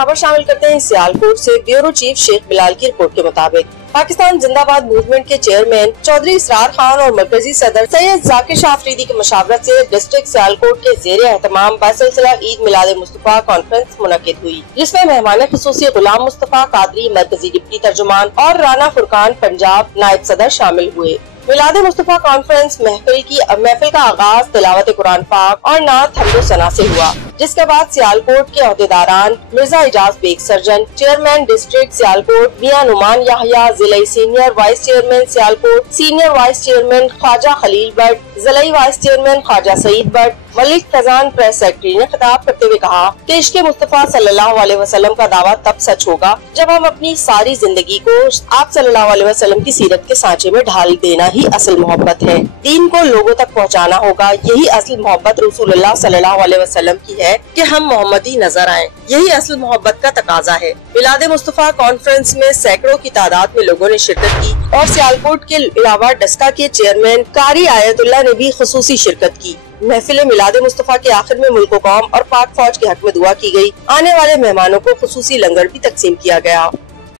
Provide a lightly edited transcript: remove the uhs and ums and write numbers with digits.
खबर शामिल करते हैं सियालकोट से। ब्यूरो चीफ शेख बिलाल की रिपोर्ट के मुताबिक पाकिस्तान जिंदाबाद मूवमेंट के चेयरमैन चौधरी इसरार खान और मरकजी सदर सैयद जाकिर शाह अफरीदी की मशावरत से डिस्ट्रिक्ट सियालकोट के ज़ेरे एहतमाम बासिलसिला ईद मिलाद मुस्तफा कॉन्फ्रेंस मुनक्किद हुई, जिसमें मेहमान खुसूसी गुलाम मुस्तफा कादरी मरकजी डिप्टी तर्जुमान और राना फुरकान पंजाब नायब सदर शामिल हुए। मिलाद मुस्तफा कॉन्फ्रेंस महफिल का आगाज तिलावत कुरान पाक और नात हम्दो सना से हुआ, जिसके बाद सियालकोट के अहदेदारान Mirza Ijaz Baig surgeon, chairman district Sialkot Mian Noman Yahya, जिले senior vice chairman Sialkot, senior vice chairman Khawaja Khalil Bhatt, जिले vice chairman Khawaja Saeed Bhatt, Malik Khazan press secretary ने खिताब करते हुए कहा कि इश्क मुस्तफा सल्लल्लाहु अलैहि वसल्लम का दावा तब सच होगा जब हम अपनी सारी जिंदगी को आप सल्लल्लाहु अलैहि वसल्लम की सीरत के सांचे में ढाल देना ही असल मोहब्बत है। दीन को लोगों तक पहुंचाना होगा, यही असल मोहब्बत रसूलुल्लाह सल्लल्लाहु अलैहि वसल्लम की है कि हम मोहम्मदी नजर आएं, यही असल मोहब्बत का तकाजा है। मिलाद मुस्तफा कॉन्फ्रेंस में सैकड़ों की तादाद में लोगों ने शिरकत की और सियालकोट के अलावा डस्का के चेयरमैन कारी आयतुल्लाह ने भी खुसूसी शिरकत की। महफिल मिलाद मुस्तफा के आखिर में मुल्क कौम और पाक फौज के हक में दुआ की गई। आने वाले मेहमानों को खुसूसी लंगर भी तकसीम किया गया।